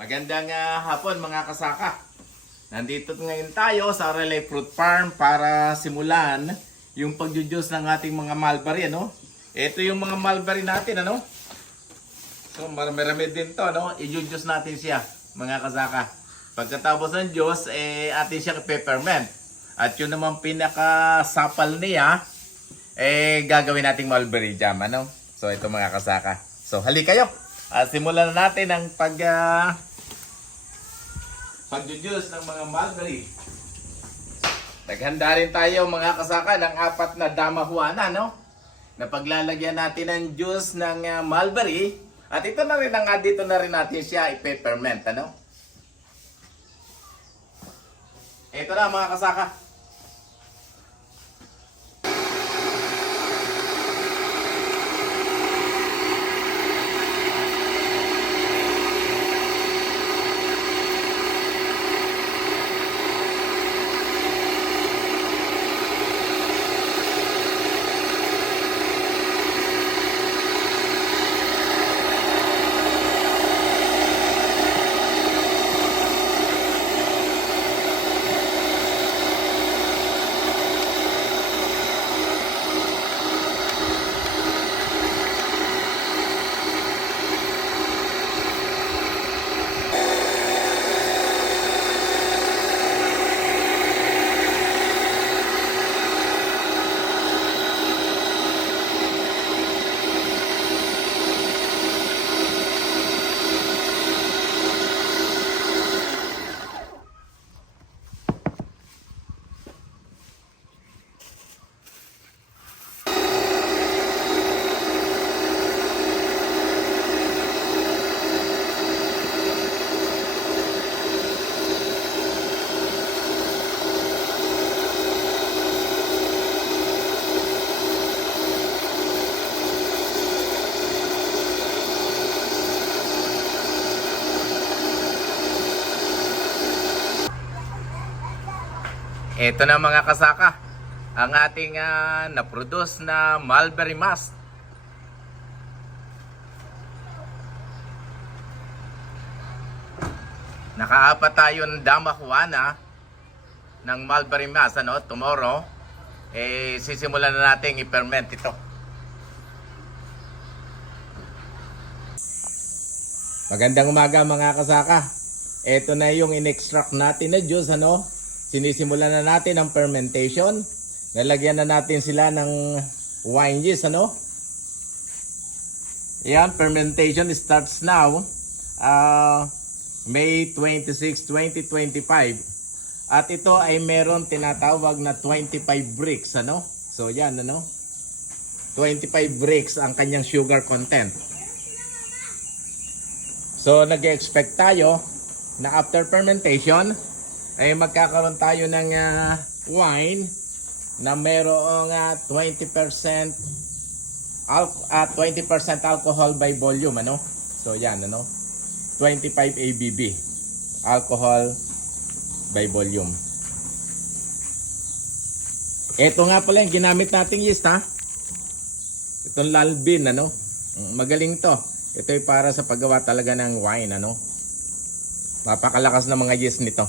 Magandang hapon mga kasaka. Nandito ngayon tayo sa Relay Fruit Farm para simulan yung pagjujuice ng ating mga mulberry, ano? Ito yung mga mulberry natin, ano? So marami din to, no? I-juice natin siya, mga kasaka. Pagkatapos ng juice, atin siya peppermint. At yun naman pinaka-sapal niya, gagawin nating mulberry jam, ano? So ito mga kasaka. So halika kayo. Simulan na natin ang pagjujuice ng mga mulberry. Naghanda rin tayo mga kasaka ng 4 na damajuana, no? Na paglalagyan natin ng juice ng mulberry. At ito na rin dito na rin natin siya i-peppermint, ano? Ito na mga kasaka. Ito na mga kasaka, ang ating na-produce na mulberry mask. Nakaapat tayo ng damajuana ng mulberry mask, ano? Tomorrow, sisimulan na natin i-ferment ito. Magandang umaga mga kasaka. Ito na yung in-extract natin na juice, ano? Sinisimulan na natin ang fermentation. Nalagyan na natin sila ng wine yeast, ano? Yan, fermentation starts now. May 26, 2025. At ito ay meron tinatawag na 25 bricks, ano? So yan, ano? 25 bricks ang kanyang sugar content. So nag-expect tayo na after fermentation ay magkakaroon tayo ng wine na mayroong 20% alcohol by volume, ano? So yan, ano? 25 ABV alcohol by volume. Ito nga pala yung ginamit nating yeast, ha? Itong lalbin, ano? Magaling to. Ito ay para sa paggawa talaga ng wine, ano? Mapakalakas na mga yeast nito.